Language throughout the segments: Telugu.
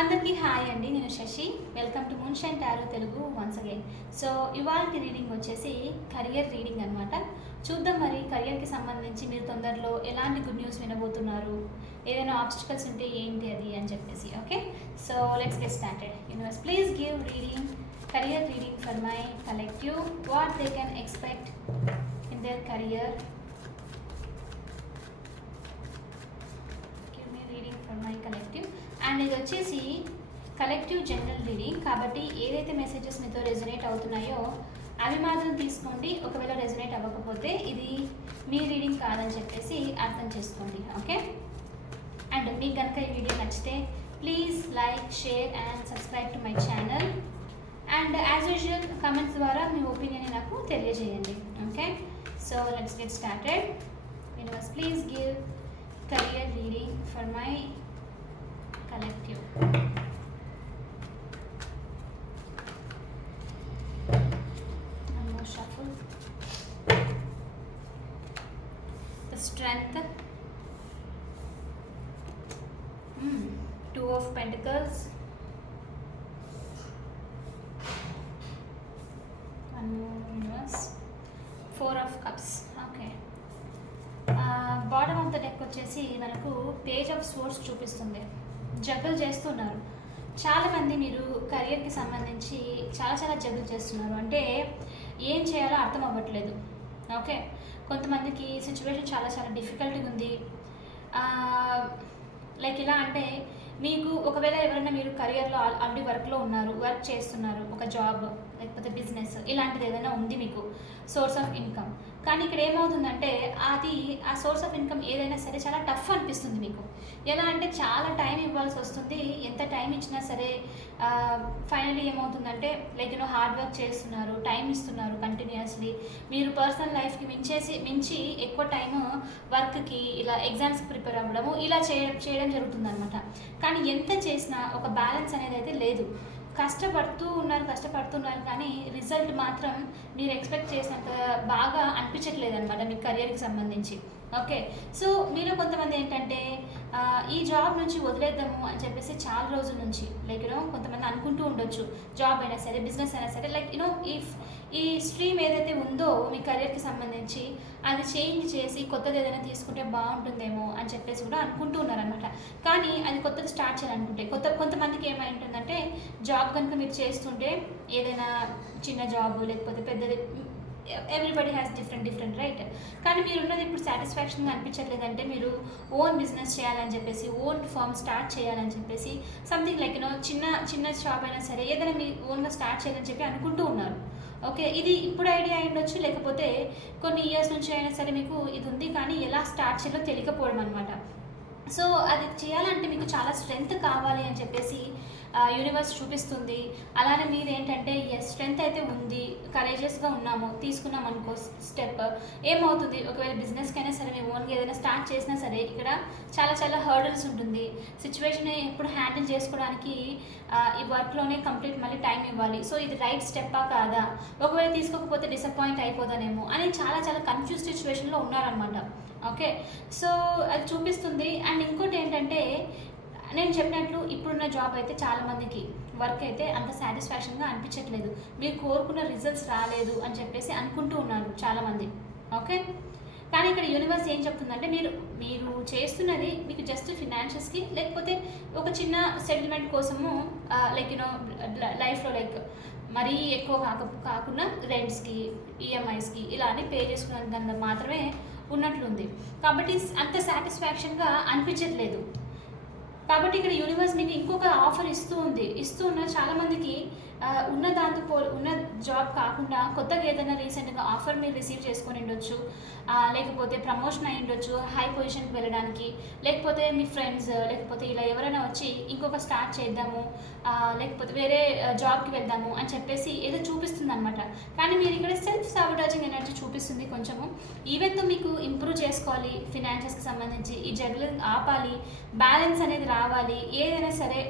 అందరికీ హాయ్ అండి నేను Shashi. Welcome to మున్షన్ tarot Telugu once again so ఇవాళ రీడింగ్ వచ్చేసి కరియర్ రీడింగ్ అనమాట చూద్దాం మరి కరియర్కి సంబంధించి మీరు తొందరలో ఎలాంటి గుడ్ న్యూస్ వినబోతున్నారు? ఏదైనా ఆబ్స్టికల్స్ ఉంటే ఏంటి అది అని చెప్పేసి okay so let's get started universe please give reading career reading for my collective what they can expect in their career give me reading for my collective and ఇది వచ్చేసి కలెక్టివ్ జనరల్ రీడింగ్ కాబట్టి ఏదైతే మెసేజెస్ మీతో రెజొనేట్ అవుతున్నాయో అవి మాత్రం తీసుకోండి. ఒకవేళ రెజొనేట్ అవ్వకపోతే ఇది మీ రీడింగ్ కాదని చెప్పేసి అర్థం చేసుకోండి. ఓకే అండ్ మీకు కనుక ఈ వీడియో నచ్చితే please like share and subscribe to my channel and as usual comments ద్వారా మీ ఒపీనియన్ నాకు తెలియజేయండి. Okay so let's get started universe please give career reading for my collective. One more shuffle. The strength. Mm. Two of Pentacles. One more universe. Four of Cups. Okay. Bottom of the deck వచ్చేసి మనకు పేజ్ ఆఫ్ సోర్స్ చూపిస్తుంది జగ్గలు చేస్తున్నారు. చాలామంది మీరు కెరియర్కి సంబంధించి చాలా చాలా జబ్బులు చేస్తున్నారు. అంటే ఏం చేయాలో అర్థం అవ్వట్లేదు. ఓకే? కొంతమందికి సిచ్యువేషన్ చాలా చాలా డిఫికల్ట్గా ఉంది. లైక్ ఇలా అంటే మీకు ఒకవేళ ఎవరైనా మీరు కెరియర్లో ఆల్రెడీ వర్క్లో ఉన్నారు వర్క్ చేస్తున్నారు ఒక జాబ్ లేకపోతే బిజినెస్ ఇలాంటిది ఏదైనా ఉంది మీకు? Source of income. కానీ ఇక్కడ ఏమవుతుందంటే అది ఆ సోర్స్ ఆఫ్ ఇన్కమ్ ఏదైనా సరే చాలా టఫ్ అనిపిస్తుంది మీకు. ఎలా అంటే చాలా టైం ఇవ్వాల్సి వస్తుంది. ఎంత టైం ఇచ్చినా సరే ఫైనలీ ఏమవుతుందంటే like you know hard work చేస్తున్నారు టైం ఇస్తున్నారు కంటిన్యూస్లీ మీరు పర్సనల్ లైఫ్కి మించేసి మించి ఎక్కువ టైం వర్క్కి ఇలా ఎగ్జామ్స్కి ప్రిపేర్ అవ్వడము ఇలా చేయడం చేయడం జరుగుతుందన్నమాట. కానీ ఎంత చేసినా ఒక బ్యాలెన్స్ అనేది అయితే లేదు. కష్టపడుతూ ఉన్నారు కష్టపడుతున్నారు కానీ రిజల్ట్ మాత్రం మీరు ఎక్స్పెక్ట్ చేసినంత బాగా అనిపించట్లేదు అనమాట మీ కెరియర్కి సంబంధించి. ఓకే. సో మీరు కొంతమంది ఏంటంటే ఈ జాబ్ నుంచి వదిలేద్దాము అని చెప్పేసి చాలా రోజుల నుంచి లైక్ యూనో కొంతమంది అనుకుంటూ ఉండొచ్చు జాబ్ అయినా సరే బిజినెస్ అయినా సరే లైక్ యూనో ఇఫ్ ఈ స్ట్రీమ్ ఏదైతే ఉందో మీ కెరియర్కి సంబంధించి అది చేంజ్ చేసి కొత్తది ఏదైనా తీసుకుంటే బాగుంటుందేమో అని చెప్పేసి కూడా అనుకుంటూ ఉన్నారనమాట కానీ అది కొత్తది స్టార్ట్ చేయాలనుకుంటే కొత్త కొంతమందికి ఏమై ఉంటుందంటే జాబ్ కనుక మీరు చేస్తుంటే ఏదైనా చిన్న జాబ్ లేకపోతే పెద్దది everybody has different different right కానీ మీరు ఉన్నది ఇప్పుడు సాటిస్ఫాక్షన్గా అనిపించట్లేదంటే మీరు ఓన్ బిజినెస్ చేయాలని చెప్పేసి ఓన్ ఫామ్ స్టార్ట్ చేయాలని చెప్పేసి సంథింగ్ లైక్ యూనో చిన్న చిన్న షాప్ అయినా సరే ఏదైనా మీ ఓన్గా స్టార్ట్ చేయాలని చెప్పి అనుకుంటూ ఉన్నారు. ఓకే ఇది ఇప్పుడు ఐడియా అయి ఉండొచ్చు లేకపోతే కొన్ని ఇయర్స్ నుంచి అయినా సరే మీకు ఇది ఉంది కానీ ఎలా స్టార్ట్ చేయాలో తెలియకపోవడం అనమాట సో అది చేయాలంటే మీకు చాలా స్ట్రెంగ్త్ కావాలి అని చెప్పేసి యూనివర్స్ చూపిస్తుంది. అలానే మీరు ఏంటంటే ఎస్ స్ట్రెంత్ అయితే ఉంది. కరేజియస్గా ఉన్నాము. తీసుకున్నాం అనుకో స్టెప్ ఏమవుతుంది? ఒకవేళ బిజినెస్కి అయినా సరే మేము ఓన్గా ఏదైనా స్టార్ట్ చేసినా సరే ఇక్కడ చాలా చాలా హర్డల్స్ ఉంటుంది. సిచ్యువేషన్ ఎప్పుడు హ్యాండిల్ చేసుకోవడానికి ఈ వర్క్లోనే కంప్లీట్ మళ్ళీ టైం ఇవ్వాలి. సో ఇది రైట్ స్టెప్పా కాదా? ఒకవేళ తీసుకోకపోతే డిసప్పాయింట్ అయిపోతానేమో అని చాలా చాలా కన్ఫ్యూజ్ సిచ్యువేషన్లో ఉన్నారనమాట ఓకే సో అది చూపిస్తుంది. అండ్ ఇంకోటి ఏంటంటే నేను చెప్పినట్లు ఇప్పుడున్న జాబ్ అయితే చాలామందికి వర్క్ అయితే అంత సాటిస్ఫాక్షన్గా అనిపించట్లేదు. మీరు కోరుకున్న రిజల్ట్స్ రాలేదు అని చెప్పేసి అనుకుంటూ ఉన్నారు చాలామంది ఓకే కానీ ఇక్కడ యూనివర్స్ ఏం చెప్తుందంటే మీరు మీరు చేస్తున్నది మీకు జస్ట్ ఫినాన్షియల్స్కి లేకపోతే ఒక చిన్న సెటిల్మెంట్ కోసము లైక్ యూనో లైఫ్లో లైక్ మరీ ఎక్కువ కాక కాకుండా రెంట్స్కి ఈఎంఐస్కి ఇలా అని పే చేసుకున్నంత మాత్రమే ఉన్నట్లుంది. కాబట్టి అంత సాటిస్ఫాక్షన్గా అనిపించట్లేదు. కాబట్టి ఇక్కడ యూనివర్స్ మీకు ఇంకొక ఆఫర్ ఇస్తూ ఉంది. ఇస్తూ ఉన్న చాలామందికి ఉన్న దాంతో పో ఉన్న జాబ్ కాకుండా కొత్తగా ఏదైనా రీసెంట్గా ఆఫర్ మీరు రిసీవ్ చేసుకొని ఉండొచ్చు. లేకపోతే ప్రమోషన్ అయి ఉండొచ్చు హై పొజిషన్కి వెళ్ళడానికి. లేకపోతే మీ ఫ్రెండ్స్ లేకపోతే ఇలా ఎవరైనా వచ్చి ఇంకొక స్టార్ట్ చేద్దాము లేకపోతే వేరే జాబ్కి వెళ్దాము అని చెప్పేసి ఏదో చూపిస్తుంది అనమాట కానీ మీరు ఇక్కడ సెల్ఫ్ సాబోటాజింగ్ ఎనర్జీ చూపిస్తుంది కొంచెము. ఈవెన్తో మీకు ఇంప్రూవ్ చేసుకోవాలి ఫినాన్షియల్స్కి సంబంధించి ఈ జగ్లింగ్ ఆపాలి బ్యాలెన్స్ అనేది రావాలి ఏదైనా సరే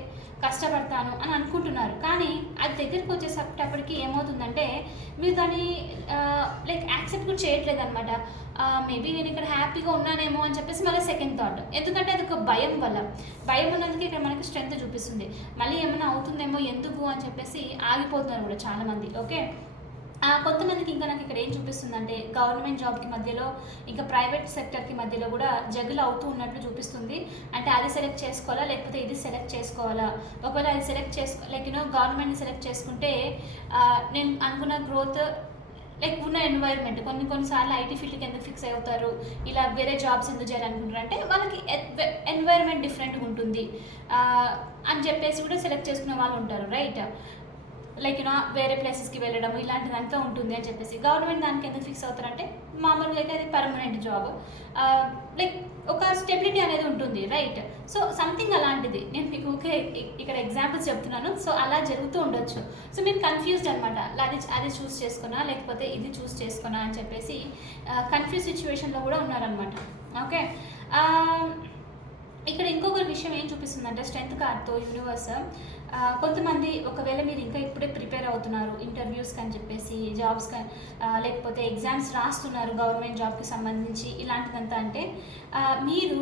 కష్టపడతాను అని అనుకుంటున్నారు. కానీ అది దగ్గరికి వచ్చేటప్పటికి ఏమవుతుందంటే మీరు దాన్ని లైక్ యాక్సెప్ట్ కూడా చేయట్లేదు అనమాట మేబీ నేను ఇక్కడ హ్యాపీగా ఉన్నానేమో అని చెప్పేసి మళ్ళీ సెకండ్ థాట్ ఎందుకంటే అది ఒక భయం వల్ల. భయం ఉన్నందుకు ఇక్కడ మనకి స్ట్రెంత్ చూపిస్తుంది. మళ్ళీ ఏమైనా అవుతుందేమో ఎందుకు అని చెప్పేసి ఆగిపోతున్నారు కూడా చాలామంది. ఓకే కొంతమందికి ఇంకా నాకు ఇక్కడ ఏం చూపిస్తుందంటే గవర్నమెంట్ జాబ్కి మధ్యలో ఇంకా ప్రైవేట్ సెక్టర్కి మధ్యలో కూడా జగులు అవుతూ ఉన్నట్లు చూపిస్తుంది. అంటే అది సెలెక్ట్ చేసుకోవాలా లేకపోతే ఇది సెలెక్ట్ చేసుకోవాలా? ఒకవేళ అది సెలెక్ట్ చేసుకో లైక్ యూనో గవర్నమెంట్ని సెలెక్ట్ చేసుకుంటే నేను అనుకున్న గ్రోత్ లైక్ ఉన్న ఎన్వైర్న్మెంట్ కొన్ని కొన్నిసార్లు ఐటీ ఫీల్డ్కి ఎందుకు ఫిక్స్ అవుతారు? ఇలా వేరే జాబ్స్ ఎందుకు చేయాలనుకుంటారు అంటే వాళ్ళకి ఎన్వైర్న్మెంట్ డిఫరెంట్గా ఉంటుంది. అని చెప్పేసి కూడా సెలెక్ట్ చేసుకునే వాళ్ళు ఉంటారు రైట్ లైక్ యూనో వేరే ప్లేసెస్కి వెళ్ళడం ఇలాంటిదంతా ఉంటుంది అని చెప్పేసి. గవర్నమెంట్ దానికి ఎందుకు ఫిక్స్ అవుతారంటే మామూలుగా అయితే అది పర్మనెంట్ జాబ్ లైక్ ఒక స్టెబిలిటీ అనేది ఉంటుంది రైట్ సో సంథింగ్ అలాంటిది. నేను మీకు ఓకే ఇక్కడ ఎగ్జాంపుల్స్ చెప్తున్నాను. సో అలా జరుగుతూ ఉండొచ్చు. సో మీరు కన్ఫ్యూజ్డ్ అనమాట అది అది చూస్ చేసుకున్నా లేకపోతే ఇది చూస్ చేసుకున్నా అని చెప్పేసి కన్ఫ్యూజ్ సిచ్యువేషన్లో కూడా ఉన్నారనమాట ఓకే? ఇక్కడ ఇంకొక విషయం ఏం చూపిస్తుందంటే స్ట్రెంత్ కార్డ్తో యూనివర్స్ కొంతమంది ఒకవేళ మీరు ఇంకా ఇప్పుడే ప్రిపేర్ అవుతున్నారు ఇంటర్వ్యూస్కి అని చెప్పేసి జాబ్స్ లేకపోతే ఎగ్జామ్స్ రాస్తున్నారు గవర్నమెంట్ జాబ్కి సంబంధించి ఇలాంటిదంతా అంటే మీరు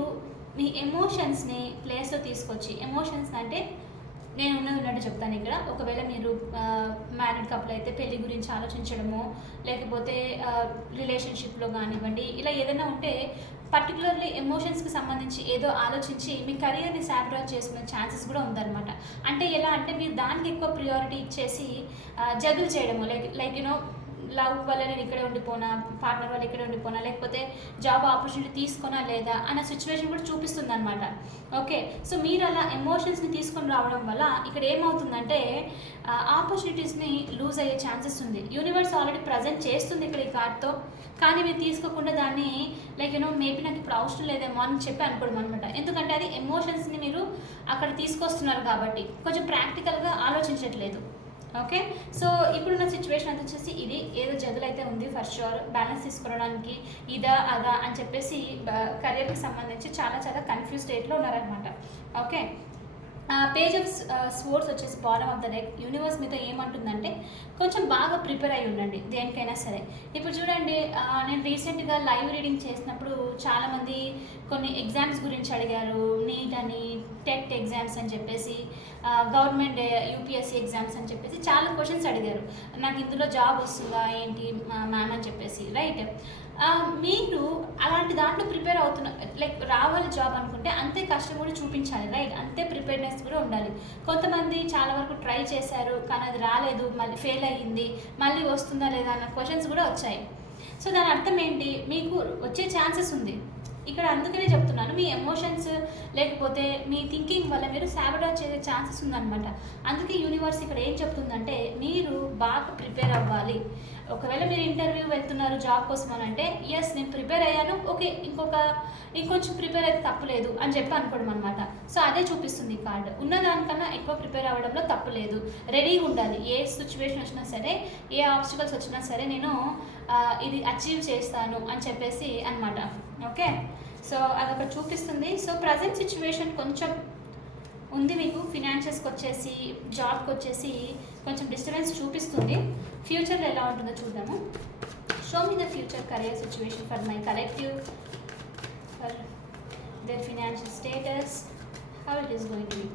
మీ ఎమోషన్స్ని ప్లేస్లో తీసుకొచ్చి ఎమోషన్స్ అంటే నేను ఉన్నది ఉన్నట్టు చెప్తాను ఇక్కడ. ఒకవేళ మీరు మ్యారీడ్ కపుల్ అయితే పెళ్ళి గురించి ఆలోచించడము లేకపోతే రిలేషన్షిప్లో కానివ్వండి ఇలా ఏదైనా ఉంటే పర్టికులర్లీ ఎమోషన్స్కి సంబంధించి ఏదో ఆలోచించి మీ కెరియర్ని సాబ్రాజ్ చేసుకునే ఛాన్సెస్ కూడా ఉందన్నమాట. అంటే ఎలా అంటే మీరు దానికి ఎక్కువ ప్రియారిటీ ఇచ్చేసి జగులు చేయడము. లైక్ లైక్ యూనో లవ్ వల్ల నేను ఇక్కడే ఉండిపోనా పార్ట్నర్ వల్ల ఇక్కడే ఉండిపోనా లేకపోతే జాబ్ ఆపర్చునిటీ తీసుకున్నా లేదా అన్న సిచ్యువేషన్ కూడా చూపిస్తుంది అనమాట ఓకే సో మీరు అలా ఎమోషన్స్ని తీసుకొని రావడం వల్ల ఇక్కడ ఏమవుతుందంటే ఆపర్చునిటీస్ని లూజ్ అయ్యే ఛాన్సెస్ ఉంది. యూనివర్స్ ఆల్రెడీ ప్రజెంట్ చేస్తుంది ఇక్కడ ఈ కార్డ్తో కానీ మీరు తీసుకోకుండా దాన్ని లైక్ యూనో మేబీ నాకు ఇప్పుడు అవసరం లేదేమో అని చెప్పి అనుకోవడం అనమాట ఎందుకంటే అది ఎమోషన్స్ని మీరు అక్కడ తీసుకొస్తున్నారు కాబట్టి. కొంచెం ప్రాక్టికల్గా ఆలోచించట్లేదు. ఓకే? సో ఇప్పుడున్న సిచ్యువేషన్ అంత వచ్చేసి ఇది. ఏదో జగులు అయితే ఉంది ఫర్ షూర్ బ్యాలెన్స్ తీసుకోవడానికి ఇదా అదా అని చెప్పేసి కెరియర్కి సంబంధించి చాలా చాలా కన్ఫ్యూజ్ స్టేట్లో ఉన్నారనమాట ఓకే? పేజ్ ఆఫ్ స్పోర్ట్స్ వచ్చేసి bottom of the deck universe మీతో ఏమంటుందంటే కొంచెం బాగా ప్రిపేర్ అయి ఉండండి దేనికైనా సరే. ఇప్పుడు చూడండి నేను రీసెంట్గా లైవ్ రీడింగ్ చేసినప్పుడు చాలామంది కొన్ని ఎగ్జామ్స్ గురించి అడిగారు. నీట్ అని టెట్ ఎగ్జామ్స్ అని చెప్పేసి గవర్నమెంట్ యూపీఎస్సీ ఎగ్జామ్స్ అని చెప్పేసి చాలా క్వశ్చన్స్ అడిగారు. నాకు ఇందులో జాబ్ వస్తుందా ఏంటి మ్యామ్ అని చెప్పేసి రైట్ మీరు అలాంటి దాంట్లో ప్రిపేర్ అవుతున్న లైక్ రావాలి జాబ్ అనుకుంటే అంతే కష్టం కూడా చూపించాలి రైట్? అంతే ప్రిపేర్నెస్ కూడా ఉండాలి. కొంతమంది చాలా వరకు ట్రై చేశారు కానీ అది రాలేదు మళ్ళీ ఫెయిల్ అయ్యింది మళ్ళీ వస్తుందా లేదా అన్న క్వశ్చన్స్ కూడా వచ్చాయి. సో దాని అర్థం ఏంటి? మీకు వచ్చే ఛాన్సెస్ ఉంది. ఇక్కడ అందుకనే చెప్తున్నాను మీ ఎమోషన్స్ లేకపోతే మీ థింకింగ్ వల్ల మీరు సాబడాజ్ చేసే ఛాన్సెస్ ఉందన్నమాట. అందుకే యూనివర్స్ ఇక్కడ ఏం చెప్తుందంటే మీరు బాగా ప్రిపేర్ అవ్వాలి. ఒకవేళ మీరు ఇంటర్వ్యూ వెళ్తున్నారు జాబ్ కోసం అని అంటే ఎస్ నేను ప్రిపేర్ అయ్యాను. ఓకే ఇంకొక ఇంకొంచెం ప్రిపేర్ అయితే తప్పులేదు అని చెప్పి అనుకోవడం అనమాట సో అదే చూపిస్తుంది కార్డ్ కార్డు. ఉన్న దానికన్నా ఎక్కువ ప్రిపేర్ అవ్వడంలో తప్పు లేదు. రెడీగా ఉండాలి. ఏ సిచ్యువేషన్ వచ్చినా సరే ఏ ఆబ్స్టికల్స్ వచ్చినా సరే నేను ఇది అచీవ్ చేస్తాను అని చెప్పేసి అనమాట ఓకే? సో అది అక్కడ చూపిస్తుంది. సో ప్రజెంట్ సిచ్యువేషన్ కొంచెం ఉంది మీకు ఫినాన్షియల్స్కి వచ్చేసి జాబ్కి వచ్చేసి కొంచెం డిస్టర్బెన్స్ చూపిస్తుంది. ఫ్యూచర్లో ఎలా ఉంటుందో చూద్దాము. Show me the future career situation for my collective for their financial status how it is going to be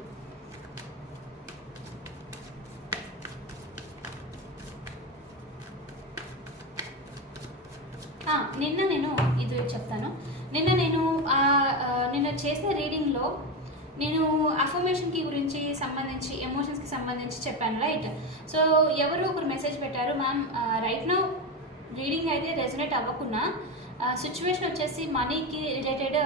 నిన్న నేను ఇది చెప్తాను. నిన్న నేను నిన్న చేసిన రీడింగ్లో నేను అఫర్మేషన్కి గురించి సంబంధించి ఎమోషన్స్కి సంబంధించి చెప్పాను రైట్ సో ఎవరు ఒకరు మెసేజ్ పెట్టారు మ్యామ్ రైట్ నౌ రీడింగ్ అయితే రెజనేట్ అవ్వకున్నా సిచ్యువేషన్ వచ్చేసి మనీకి రిలేటెడ్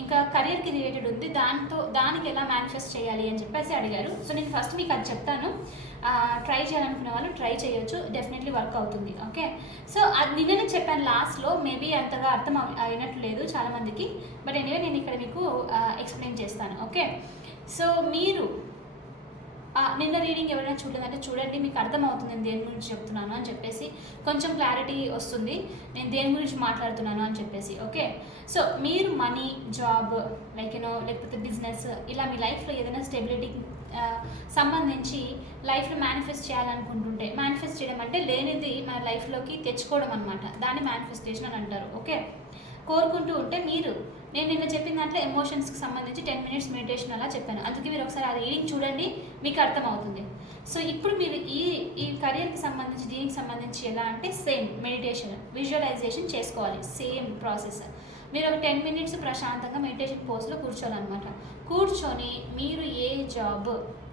ఇంకా కెరీర్కి రిలేటెడ్ ఉంది. దాంతో దానికి ఎలా మేనిఫెస్ట్ చేయాలి అని చెప్పేసి అడిగారు. సో నేను ఫస్ట్ మీకు అది చెప్తాను. ట్రై చేయాలనుకునే వాళ్ళు ట్రై చేయొచ్చు. డెఫినెట్లీ వర్క్ అవుతుంది. ఓకే సో అది నిన్ననే చెప్పాను లాస్ట్లో మేబీ అంతగా అర్థం అయినట్లు లేదు చాలామందికి. బట్ ఎనివే నేను ఇక్కడ మీకు ఎక్స్ప్లెయిన్ చేస్తాను. ఓకే సో మీరు నిన్న రీడింగ్ ఎవరైనా చూడలేదంటే చూడండి మీకు అర్థమవుతుంది నేను దేని గురించి చెప్తున్నాను అని చెప్పేసి కొంచెం క్లారిటీ వస్తుంది. నేను దేని గురించి మాట్లాడుతున్నాను అని చెప్పేసి ఓకే సో మీరు money job like you know లేకపోతే బిజినెస్ ఇలా మీ లైఫ్లో ఏదైనా స్టెబిలిటీ సంబంధించి లైఫ్లో మేనిఫెస్ట్ చేయాలనుకుంటుంటే మేనిఫెస్ట్ చేయడం అంటే లేనిది మన లైఫ్లోకి తెచ్చుకోవడం అనమాట దాన్ని మేనిఫెస్టేషన్ అని అంటారు ఓకే కోరుకుంటూ ఉంటే మీరు నేను నిన్న చెప్పిన దాంట్లో ఎమోషన్స్కి సంబంధించి టెన్ మినిట్స్ మెడిటేషన్ అలా చెప్పాను. అందుకే మీరు ఒకసారి ఆ రీడింగ్ చూడండి మీకు అర్థమవుతుంది. సో ఇప్పుడు మీరు ఈ ఈ కెరియర్కి సంబంధించి దీనికి సంబంధించి ఎలా అంటే సేమ్ మెడిటేషన్ విజువలైజేషన్ చేసుకోవాలి. సేమ్ ప్రాసెస్ మీరు ఒక టెన్ మినిట్స్ ప్రశాంతంగా మెడిటేషన్ పోస్ట్లో కూర్చోవాలన్నమాట. కూర్చొని మీరు ఏ జాబ్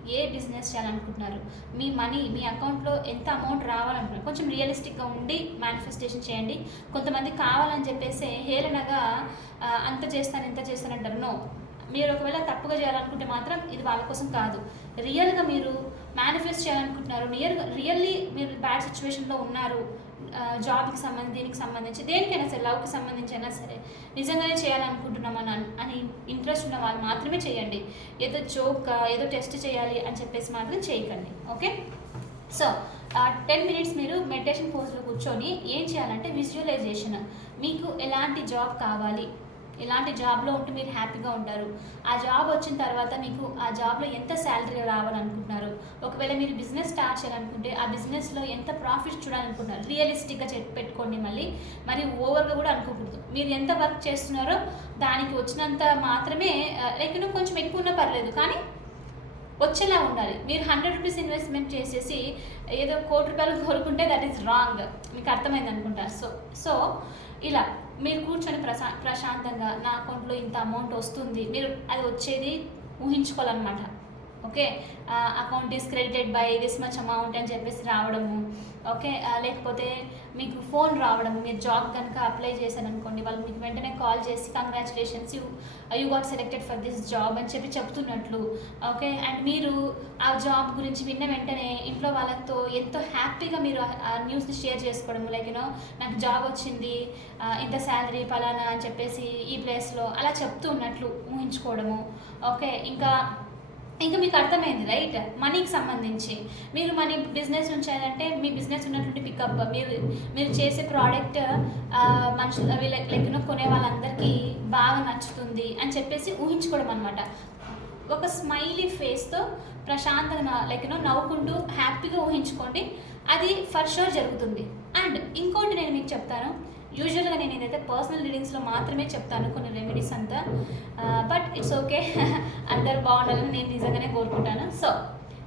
ఏ బిజినెస్ చేయాలనుకుంటున్నారు? మీ మనీ మీ అకౌంట్లో ఎంత అమౌంట్ రావాలనుకుంటున్నారు? కొంచెం రియలిస్టిక్గా ఉండి మేనిఫెస్టేషన్ చేయండి. కొంతమంది కావాలని చెప్పేసి హేళనగా అంత చేస్తాను ఇంత చేస్తాను అంటారు. నో. మీరు ఒకవేళ తప్పుగా చేయాలనుకుంటే మాత్రం ఇది వాళ్ళ కోసం కాదు. రియల్గా మీరు మేనిఫెస్ట్ చేయాలనుకుంటున్నారు. నియర్ రియల్లీ మీరు బ్యాడ్ సిచ్యువేషన్లో ఉన్నారు. జాబ్కి సంబంధించి దీనికి సంబంధించి దేనికైనా సరే లవ్కి సంబంధించి అయినా సరే నిజంగానే చేయాలనుకుంటున్నాం అని అని ఇంట్రెస్ట్ ఉన్న వాళ్ళు మాత్రమే చేయండి. ఏదో జోక్ ఏదో టెస్ట్ చేయాలి అని చెప్పేసి మాత్రం చేయకండి. ఓకే సో టెన్ మినిట్స్ మీరు మెడిటేషన్ పోస్ట్లో కూర్చొని ఏం చేయాలంటే విజువలైజేషన్ మీకు ఎలాంటి జాబ్ కావాలి ఎలాంటి జాబ్లో ఉంటే మీరు హ్యాపీగా ఉంటారు? ఆ జాబ్ వచ్చిన తర్వాత మీకు ఆ జాబ్లో ఎంత శాలరీ రావాలనుకుంటున్నారు? ఒకవేళ మీరు బిజినెస్ స్టార్ట్ చేయాలనుకుంటే ఆ బిజినెస్లో ఎంత ప్రాఫిట్ చూడాలనుకుంటున్నారు? రియలిస్టిక్గా పెట్టుకోండి మళ్ళీ. మరి ఓవర్గా కూడా అనుకోకూడదు. మీరు ఎంత వర్క్ చేస్తున్నారో దానికి వచ్చినంత మాత్రమే లైక్ కొంచెం ఎక్కువ ఉన్నా పర్లేదు కానీ వచ్చేలా ఉండాలి. మీరు హండ్రెడ్ రూపీస్ ఇన్వెస్ట్మెంట్ చేసేసి ఏదో కోటి రూపాయలు కోరుకుంటే దట్ ఈస్ రాంగ్ మీకు అర్థమైంది అనుకుంటారు సో సో ఇలా మీరు కూర్చొని ప్రశా ప్రశాంతంగా నా అకౌంట్లో ఇంత అమౌంట్ వస్తుంది మీరు అది వచ్చేది ఊహించుకోవాలన్నమాట. Okay? Account is credited by this much amount అని చెప్పేసి రావడము. ఓకే? లేకపోతే మీకు ఫోన్ రావడం మీరు జాబ్ కనుక అప్లై చేశాను అనుకోండి వాళ్ళు మీకు వెంటనే కాల్ చేసి congratulations you you got selected for this job అని చెప్పి చెప్తున్నట్లు. ఓకే అండ్ మీరు ఆ జాబ్ గురించి విన్న వెంటనే ఇంట్లో వాళ్ళతో ఎంతో హ్యాపీగా మీరు ఆ- న్యూస్ని షేర్ చేసుకోవడం లైక్ యూనో నాకు జాబ్ వచ్చింది ఇంత శాలరీ పలానా అని చెప్పేసి ఈ ప్లేస్లో అలా చెప్తూ ఉన్నట్లు ఊహించుకోవడము. ఓకే ఇంకా ఇంకా మీకు అర్థమైంది రైట్? మనీకి సంబంధించి. మీరు మనీ బిజినెస్ ఉంచారంటే మీ బిజినెస్ ఉన్నటువంటి పికప్ మీరు మీరు చేసే ప్రోడక్ట్ మనుషులు లైక్ కొనే వాళ్ళందరికీ బాగా నచ్చుతుంది అని చెప్పేసి ఊహించుకోవడం అనమాట ఒక స్మైలీ ఫేస్తో ప్రశాంతంగా లైక్ నవ్వుకుంటూ హ్యాపీగా ఊహించుకోండి. అది ఫర్ షూర్ జరుగుతుంది. అండ్ ఇంకోటి నేను మీకు చెప్తాను. యూజువల్గా నేను ఏదైతే పర్సనల్ రీడింగ్స్లో మాత్రమే చెప్తాను కొన్ని రెమెడీస్ అంతా. బట్ ఇట్స్ ఓకే అందరు బాగుండాలని నేను నిజంగానే కోరుకుంటాను. సో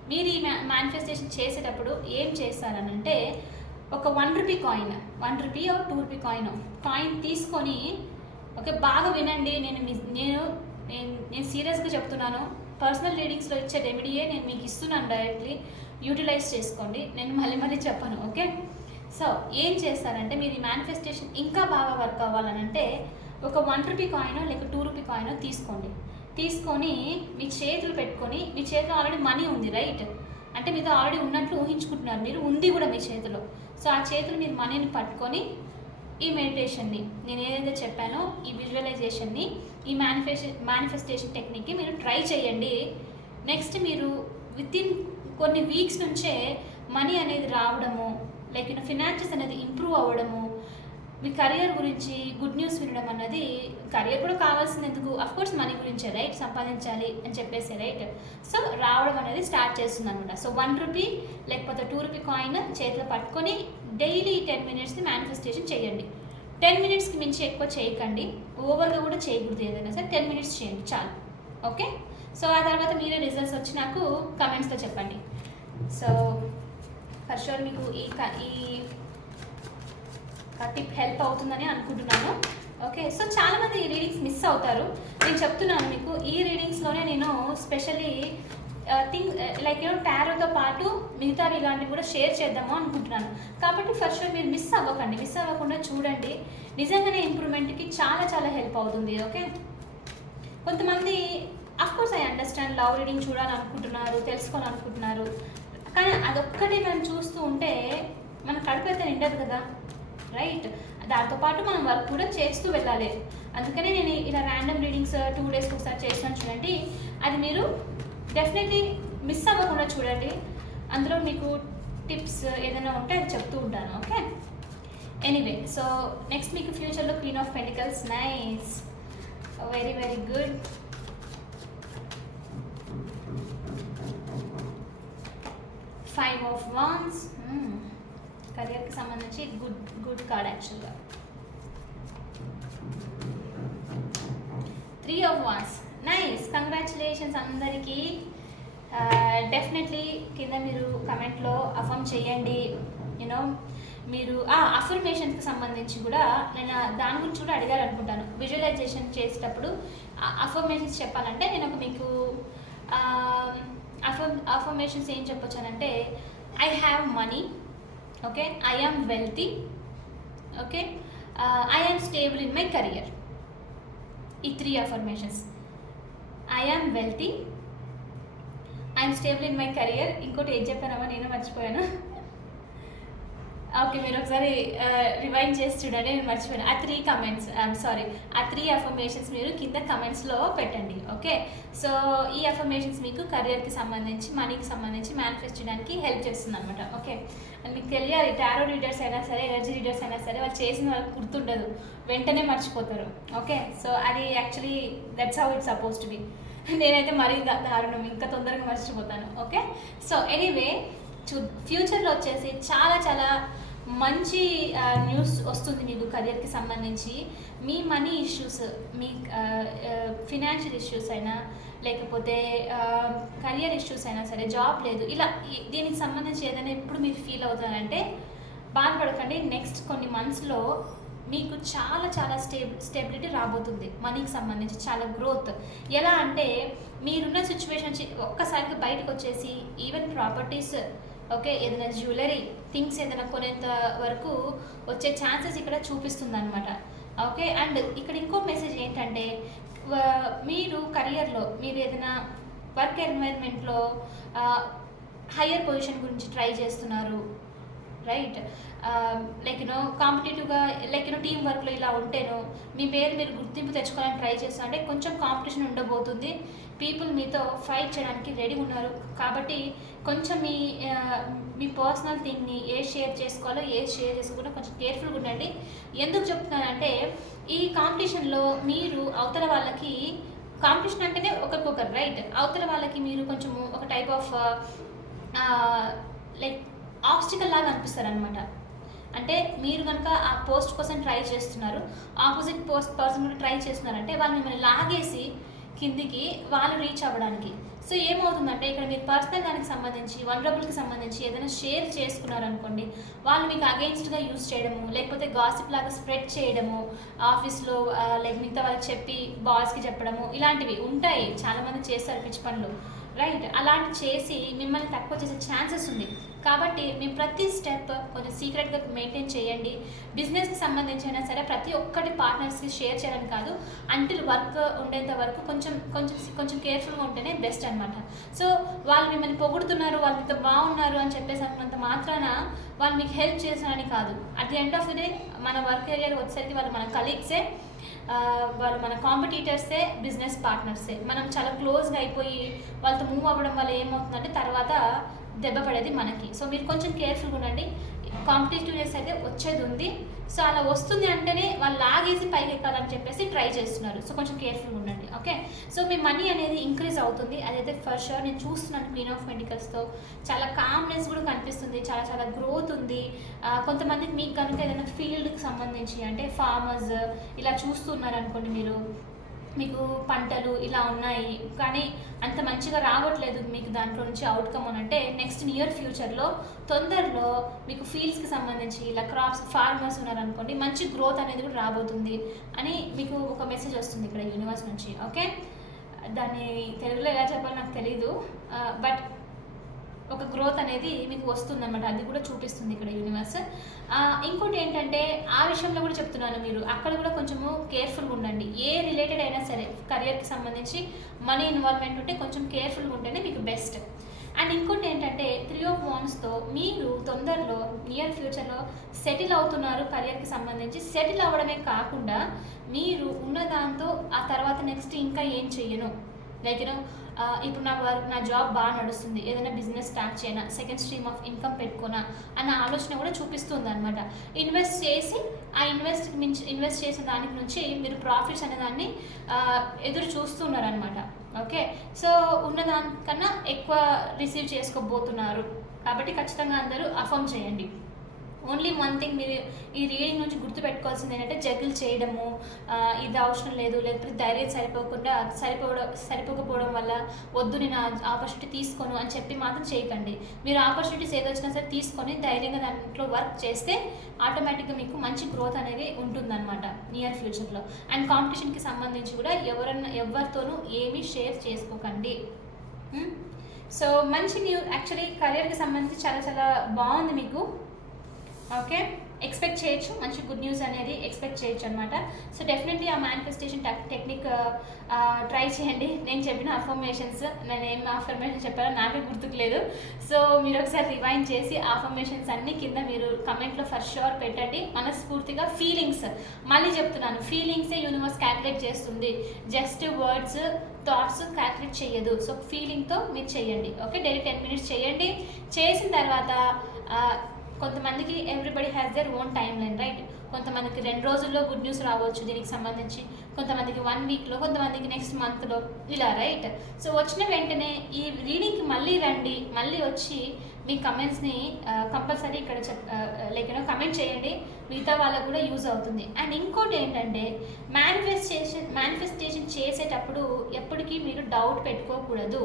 మీరు ఈ మేనిఫెస్టేషన్ చేసేటప్పుడు ఏం చేస్తారనంటే ఒక one rupee coin one rupee two rupee coin coin తీసుకొని ఓకే బాగా వినండి. నేను మీ- నేను నేను నేను సీరియస్గా చెప్తున్నాను. పర్సనల్ రీడింగ్స్లో ఇచ్చే రెమెడీయే నేను మీకు ఇస్తున్నాను డైరెక్ట్లీ యూటిలైజ్ చేసుకోండి. నేను మళ్ళీ మళ్ళీ చెప్పాను ఓకే? సో ఏం చేస్తారంటే మీరు ఈ మేనిఫెస్టేషన్ ఇంకా బాగా వర్క్ అవ్వాలనంటే ఒక వన్ రూపీ కాయిన్ లేక టూ రూపీ కాయిన్ తీసుకోండి. తీసుకొని మీ చేతులు పెట్టుకొని మీ చేతిలో ఆల్రెడీ మనీ ఉంది రైట్ అంటే మీతో ఆల్రెడీ ఉన్నట్లు ఊహించుకుంటున్నారు మీరు ఉంది కూడా మీ చేతిలో. సో ఆ చేతులు మీరు మనీని పట్టుకొని ఈ మెడిటేషన్ని నేను ఏదైతే చెప్పానో ఈ విజువలైజేషన్ని ఈ మేనిఫెస్టే మేనిఫెస్టేషన్ టెక్నిక్కి మీరు ట్రై చేయండి. నెక్స్ట్ మీరు విత్ ఇన్ కొన్ని వీక్స్ నుంచే మనీ అనేది రావడము లైక్ ఫినాన్షియస్ అనేది ఇంప్రూవ్ అవ్వడము మీ కెరియర్ గురించి గుడ్ న్యూస్ వినడం అన్నది కెరియర్ కూడా కావాల్సింది ఎందుకు? కోర్స్ మనీ గురించే రైట్ సంపాదించాలి అని చెప్పేసి రైట్ సో రావడం అనేది స్టార్ట్ చేస్తుంది అనమాట సో వన్ రూపీ లేకపోతే టూ రూపీ కాయిన్ చేతిలో పట్టుకొని డైలీ టెన్ మినిట్స్ని మేనిఫెస్టేషన్ చేయండి. టెన్ మినిట్స్కి మించి ఎక్కువ చేయకండి. ఓవర్గా కూడా చేయకూడదు ఏదైనా సరే. టెన్ మినిట్స్ చేయండి చాలు. ఓకే సో ఆ తర్వాత మీరే రిజల్ట్స్ వచ్చి నాకు కమెంట్స్లో చెప్పండి. సో ఫర్ షూర్ మీకు ఈ క- ఈ టిప్ హెల్ప్ అవుతుందని అనుకుంటున్నాను. ఓకే సో చాలామంది ఈ రీడింగ్స్ మిస్ అవుతారు. నేను చెప్తున్నాను మీకు ఈ రీడింగ్స్లోనే నేను specially thing like you know టారోతో పాటు మిగతావి ఇలాంటివి కూడా షేర్ చేద్దాము అనుకుంటున్నాను. కాబట్టి ఫస్ట్ మీరు మిస్ అవ్వకండి మిస్ అవ్వకుండా చూడండి. నిజంగానే ఇంప్రూవ్మెంట్కి చాలా చాలా హెల్ప్ అవుతుంది ఓకే? కొంతమంది of course I understand love reading చూడాలనుకుంటున్నారు తెలుసుకోవాలనుకుంటున్నారు. కానీ అదొక్కటే మనం చూస్తూ ఉంటే మన కడుపు అయితే నిండదు కదా? రైట్ దాంతో పాటు మనం వర్క్ కూడా చేస్తూ వెళ్ళాలి. అందుకనే నేను ఇలా ర్యాండమ్ రీడింగ్స్ టూ డేస్కి ఒకసారి చేస్తున్నాను చూడండి. అది మీరు డెఫినెట్లీ మిస్ అవ్వకుండా చూడండి. అందులో మీకు టిప్స్ ఏదైనా ఉంటే అది చెప్తూ ఉంటాను ఓకే ఎనీవే సో నెక్స్ట్ మీకు ఫ్యూచర్లో queen of pentacles nice very very good five of wands కెరియర్కి సంబంధించి గుడ్ గుడ్ కార్డ్ యాక్చువల్గా ఆఫ్ వాన్స్ నైస్ కంగ్రాచులేషన్స్ అందరికీ. డెఫినెట్లీ కింద మీరు కమెంట్లో అఫర్మ్ చేయండి. యూనో మీరు ఆ అఫర్మేషన్కి సంబంధించి కూడా నేను దాని గురించి కూడా అడిగారు అనుకుంటాను. విజువలైజేషన్ చేసేటప్పుడు అఫర్మేషన్స్ చెప్పాలంటే నేను ఒక మీకు అఫర్మ్ అఫర్మేషన్స్ ఏం చెప్పొచ్చానంటే I have money okay I am wealthy okay I am stable in my career ఈ three affirmations I am wealthy I'm stable in my career ఇంకోటి ఏం చెప్పానమ్మా? నేను మర్చిపోయాను. ఓకే మీరు ఒకసారి రివైండ్ చేసి చూడండి నేను మర్చిపోయాను. ఆ త్రీ కమెంట్స్ ఐఎమ్ సారీ ఆ త్రీ అఫర్మేషన్స్ మీరు కింద కమెంట్స్లో పెట్టండి ఓకే? సో ఈ అఫర్మేషన్స్ మీకు కెరియర్కి సంబంధించి మనీకి సంబంధించి మేనిఫెస్ట్ చేయడానికి హెల్ప్ చేస్తుంది అనమాట ఓకే? అండ్ మీకు తెలియాలి టారో రీడర్స్ అయినా సరే ఎనర్జీ రీడర్స్ అయినా సరే వాళ్ళు చేసిన వాళ్ళకి గుర్తుండదు. వెంటనే మర్చిపోతారు ఓకే? సో అది actually that's how it's suppose to be నేనైతే మరీ దారుణం ఇంకా తొందరగా మర్చిపోతాను ఓకే? సో ఎనీవే చూ ఫ్యూచర్లో వచ్చేసి చాలా చాలా మంచి న్యూస్ వస్తుంది మీకు కెరియర్కి సంబంధించి. మీ మనీ ఇష్యూస్ మీ ఫినాన్షియల్ ఇష్యూస్ అయినా లేకపోతే కెరియర్ ఇష్యూస్ అయినా సరే జాబ్ లేదు. ఇలా దీనికి సంబంధించి ఏదైనా ఎప్పుడు మీరు ఫీల్ అవుతారంటే బాధపడకండి. నెక్స్ట్ కొన్ని మంత్స్లో మీకు చాలా చాలా స్టేబ్ స్టెబిలిటీ రాబోతుంది. మనీకి సంబంధించి చాలా గ్రోత్ ఎలా అంటే మీరున్న సిచ్యువేషన్ ఒక్కసారికి బయటకు వచ్చేసి ఈవెన్ ప్రాపర్టీస్ ఓకే ఏదైనా జ్యువెలరీ థింగ్స్ ఏదైనా కొనేంత వరకు వచ్చే ఛాన్సెస్ ఇక్కడ చూపిస్తుంది అనమాట ఓకే అండ్ ఇక్కడ ఇంకో మెసేజ్ ఏంటంటే మీరు కరియర్లో మీరు ఏదైనా వర్క్ ఎన్వైర్న్మెంట్లో హయ్యర్ పొజిషన్ గురించి ట్రై చేస్తున్నారు రైట్ లైక్ యూనో కాంపిటేటివ్గా లైక్ యూనో టీం వర్క్లో ఇలా ఉంటేనో మీ పేరు మీరు గుర్తింపు తెచ్చుకోవాలని ట్రై చేస్తా అంటే కొంచెం కాంపిటీషన్ ఉండబోతుంది. పీపుల్ మీతో ఫైట్ చేయడానికి రెడీ ఉన్నారు. కాబట్టి కొంచెం మీ uh, మీ పర్సనల్ థింగ్ని ఏ షేర్ చేసుకోవాలో ఏ షేర్ చేసుకోవాలో కొంచెం కేర్ఫుల్గా ఉండండి. ఎందుకు చెప్తున్నానంటే ఈ కాంపిటీషన్లో మీరు అవతల వాళ్ళకి కాంపిటీషన్ అంటేనే ఒకరికొకరు రైట్ అవతల వాళ్ళకి మీరు కొంచెము ఒక టైప్ ఆఫ్ లైక్ ఆబ్స్టికల్ లాగా అనిపిస్తారు అనమాట అంటే మీరు కనుక ఆ పోస్ట్ కోసం ట్రై చేస్తున్నారు ఆపోజిట్ పోస్ట్ పర్సన్ కూడా ట్రై చేస్తున్నారంటే వాళ్ళు మిమ్మల్ని లాగేసి కిందికి వాళ్ళు రీచ్ అవ్వడానికి. సో ఏమవుతుందంటే ఇక్కడ మీరు పర్సనల్ దానికి సంబంధించి వనరబుల్కి సంబంధించి ఏదైనా షేర్ చేసుకున్నారనుకోండి వాళ్ళు మీకు అగెయిన్స్ట్గా యూజ్ చేయడము లేకపోతే గాసిప్ లాగా స్ప్రెడ్ చేయడము ఆఫీస్లో లైక్ మిగతా వాళ్ళకి చెప్పి బాస్కి చెప్పడము ఇలాంటివి ఉంటాయి. చాలామంది చేస్తారు పిచ్చి పనులు. రైట్ అలాంటి చేసి మిమ్మల్ని తక్కువ చేసే ఛాన్సెస్ ఉంది. కాబట్టి మీ ప్రతి స్టెప్ కొంచెం సీక్రెట్గా మెయింటైన్ చేయండి. బిజినెస్కి సంబంధించి అయినా సరే ప్రతి ఒక్కటి పార్ట్నర్స్కి షేర్ చేయడానికి కాదు. అంటిల్ వర్క్ ఉండేంత వరకు కొంచెం కొంచెం కొంచెం కేర్ఫుల్గా ఉంటేనే బెస్ట్ అనమాట సో వాళ్ళు మిమ్మల్ని పొగుడుతున్నారు వాళ్ళు బాగున్నారు అని చెప్పేసి అనుకున్నంత మాత్రాన వాళ్ళు మీకు హెల్ప్ చేశారని కాదు. At the end of the day మన వర్క్ ఏరియాలో వచ్చేసరికి వాళ్ళు మన కలీగ్సే వాళ్ళు మన కాంపిటీటర్సే బిజినెస్ పార్ట్నర్సే మనం చాలా క్లోజ్గా అయిపోయి వాళ్ళతో మూవ్ అవ్వడం వల్ల ఏమవుతుందంటే తర్వాత దెబ్బ పడేది మనకి. సో మీరు కొంచెం కేర్ఫుల్గా ఉండండి. కాంపిటేటివ్నెస్ అయితే వచ్చేది ఉంది. సో అలా వస్తుంది అంటేనే వాళ్ళు లాగేసి పైకి ఎక్కాలని చెప్పేసి ట్రై చేస్తున్నారు. సో కొంచెం కేర్ఫుల్గా ఉండండి. ఓకే? సో మీ మనీ అనేది ఇంక్రీజ్ అవుతుంది. అదైతే ఫర్ షూర్ నేను చూస్తున్నాను క్లీన్ ఆఫ్ మెడికల్స్తో. చాలా కామ్నెస్ కూడా కనిపిస్తుంది. చాలా చాలా గ్రోత్ ఉంది. కొంతమంది మీకు కనుక ఏదైనా ఫీల్డ్కి సంబంధించి అంటే ఫార్మర్స్ ఇలా చూస్తున్నారు అనుకోండి మీరు మీకు పంటలు ఇలా ఉన్నాయి కానీ అంత మంచిగా రావట్లేదు మీకు దాంట్లో నుంచి అవుట్కమ్ అని అంటే నెక్స్ట్ నియర్ ఫ్యూచర్లో తొందరలో మీకు ఫీల్డ్స్కి సంబంధించి ఇలా క్రాప్స్ ఫార్మర్స్ ఉన్నారనుకోండి మంచి గ్రోత్ అనేది కూడా రాబోతుంది అని మీకు ఒక మెసేజ్ వస్తుంది ఇక్కడ యూనివర్స్ నుంచి ఓకే దాన్ని తెలుగులో ఎలా చెప్పాలో నాకు తెలీదు uh, బట్ ఒక గ్రోత్ అనేది మీకు వస్తుందన్నమాట. అది కూడా చూపిస్తుంది ఇక్కడ యూనివర్స్ ఇంకోటి ఏంటంటే ఆ విషయంలో కూడా చెప్తున్నాను మీరు. అక్కడ కూడా కొంచెము కేర్ఫుల్గా ఉండండి. ఏ రిలేటెడ్ అయినా సరే కెరియర్కి సంబంధించి మనీ ఇన్వాల్వ్మెంట్ ఉంటే కొంచెం కేర్ఫుల్గా ఉంటేనే మీకు బెస్ట్ అండ్ ఇంకోటి ఏంటంటే త్రీ ఆఫ్ వాన్స్తో మీరు తొందరలో నియర్ ఫ్యూచర్లో సెటిల్ అవుతున్నారు కెరియర్కి సంబంధించి. సెటిల్ అవ్వడమే కాకుండా మీరు ఉన్న దాంతో ఆ తర్వాత నెక్స్ట్ ఇంకా ఏం చెయ్యను. లైక్ యూనో ఇప్పుడు నా వర్క్ నా జాబ్ బాగా నడుస్తుంది. ఏదైనా బిజినెస్ స్టార్ట్ చేయనా సెకండ్ స్ట్రీమ్ ఆఫ్ ఇన్కమ్ పెట్టుకోనా అన్న ఆలోచన కూడా చూపిస్తుంది అనమాట ఇన్వెస్ట్ చేసి ఆ ఇన్వెస్ట్ మించి ఇన్వెస్ట్ చేసిన దానికి నుంచి మీరు ప్రాఫిట్స్ అనే దాన్ని ఎదురు చూస్తున్నారనమాట ఓకే సో ఉన్న దానికన్నా ఎక్కువ రిసీవ్ చేసుకోబోతున్నారు. కాబట్టి ఖచ్చితంగా అందరూ అఫర్మ్ చేయండి. ఓన్లీ వన్ థింగ్ మీరు ఈ రీడింగ్ నుంచి గుర్తుపెట్టుకోవాల్సింది ఏంటంటే జగిల్ చేయడము ఇది అవసరం లేదు లేకపోతే ధైర్యం సరిపోకుండా సరిపోవడం సరిపోకపోవడం వల్ల వద్దు నేను ఆపర్చునిటీ తీసుకోను అని చెప్పి మాత్రం చేయకండి. మీరు ఆపర్చునిటీస్ ఏదొచ్చినా సరే తీసుకొని ధైర్యంగా దాంట్లో వర్క్ చేస్తే ఆటోమేటిక్గా మీకు మంచి గ్రోత్ అనేది ఉంటుందన్నమాట నియర్ ఫ్యూచర్లో అండ్ కాంపిటీషన్కి సంబంధించి కూడా ఎవరన్నా ఎవరితోనూ ఏమీ షేర్ చేసుకోకండి. Hmm? సో మంచి న్యూ యాక్చువల్లీ కెరియర్కి సంబంధించి చాలా చాలా బాగుంది మీకు. ఓకే ఎక్స్పెక్ట్ చేయొచ్చు. మంచి గుడ్ న్యూస్ అనేది ఎక్స్పెక్ట్ చేయొచ్చు అనమాట సో డెఫినెట్లీ ఆ మేనిఫెస్టేషన్ టెక్నిక్ ట్రై చేయండి. నేను చెప్పిన అఫర్మేషన్స్ నేను ఏం అఫర్మేషన్ చెప్పాలో నాకే గుర్తుకులేదు. సో మీరు ఒకసారి రివైండ్ చేసి అఫర్మేషన్స్ అన్ని కింద మీరు కమెంట్లో ఫర్ షూర్ పెట్టండి. మనస్ఫూర్తిగా ఫీలింగ్స్ మళ్ళీ చెప్తున్నాను. ఫీలింగ్సే యూనివర్స్ క్యాల్కులేట్ చేస్తుంది. జస్ట్ వర్డ్స్ థాట్స్ క్యాల్కులేట్ చేయదు. సో ఫీలింగ్తో మీరు చేయండి. ఓకే డైలీ టెన్ మినిట్స్ చేయండి. చేసిన తర్వాత uh, కొంతమందికి everybody has their own timeline right కొంతమందికి రెండు రోజుల్లో గుడ్ న్యూస్ రావచ్చు దీనికి సంబంధించి. కొంతమందికి వన్ వీక్లో కొంతమందికి నెక్స్ట్ మంత్లో ఇలా రైట్ సో వచ్చిన వెంటనే ఈ రీడింగ్కి మళ్ళీ రండి మళ్ళీ వచ్చి మీ కమెంట్స్ని కంపల్సరీ ఇక్కడ చెప్ లైక్ యూనో కమెంట్ చేయండి. మిగతా వాళ్ళకు కూడా యూజ్ అవుతుంది. అండ్ ఇంకోటి ఏంటంటే మేనిఫెస్టేషన్ మేనిఫెస్టేషన్ చేసేటప్పుడు ఎప్పటికీ మీరు డౌట్ పెట్టుకోకూడదు.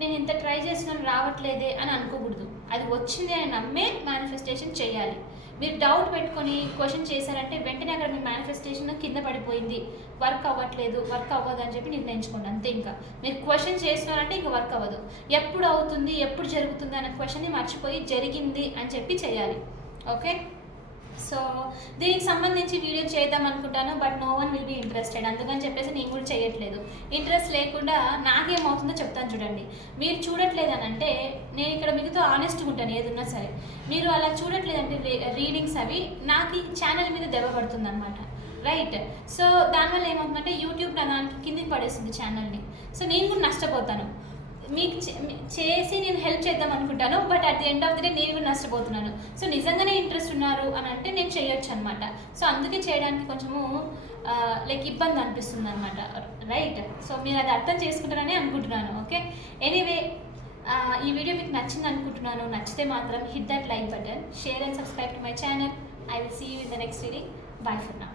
నేను ఇంత ట్రై చేసినాను రావట్లేదే అని అనుకోకూడదు. అది వచ్చింది అని నమ్మే మేనిఫెస్టేషన్ చేయాలి. మీరు డౌట్ పెట్టుకొని క్వశ్చన్ చేశారంటే వెంటనే అక్కడ మీ మేనిఫెస్టేషన్ కింద పడిపోయింది. వర్క్ అవ్వట్లేదు వర్క్ అవ్వదు అని చెప్పి నిర్ణయించుకోండి. అంతే ఇంకా. మీరు క్వశ్చన్ చేస్తున్నారంటే ఇంకా వర్క్ అవ్వదు. ఎప్పుడు అవుతుంది ఎప్పుడు జరుగుతుంది అనే క్వశ్చన్ని మర్చిపోయి జరిగింది అని చెప్పి చేయాలి. ఓకే సో దీనికి సంబంధించి వీడియో చేద్దాం అనుకుంటాను but no one will be interested అందుకని చెప్పేసి నేను కూడా చేయట్లేదు. ఇంట్రెస్ట్ లేకుండా నాకేమవుతుందో చెప్తాను చూడండి. మీరు చూడట్లేదు అని అంటే నేను ఇక్కడ మీతో ఆనెస్ట్గా ఉంటాను ఏదున్నా సరే. మీరు అలా చూడట్లేదంటే రీడింగ్స్ అవి నాకు ఈ ఛానల్ మీద దెబ్బ పడుతుంది అనమాట రైట్ సో దానివల్ల ఏమవుతుందంటే యూట్యూబ్ నా దానికి కిందికి పడేస్తుంది ఛానల్ని సో నేను కూడా నష్టపోతాను. మీకు చే- మీ- చేసి నేను హెల్ప్ చేద్దాం అనుకుంటాను but at the end of the day నేను కూడా నష్టపోతున్నాను. సో నిజంగానే ఇంట్రెస్ట్ ఉన్నారు అని అంటే నేను చేయొచ్చు అనమాట సో అందుకే చేయడానికి కొంచెము లైక్ ఇబ్బంది అనిపిస్తుంది అనమాట రైట్ సో మీరు అది అర్థం చేసుకుంటారని అనుకుంటున్నాను ఓకే? ఎనీవే ఈ వీడియో మీకు నచ్చింది అనుకుంటున్నాను. నచ్చితే మాత్రం hit that like button share and subscribe to my channel I will see you in the next video bye for now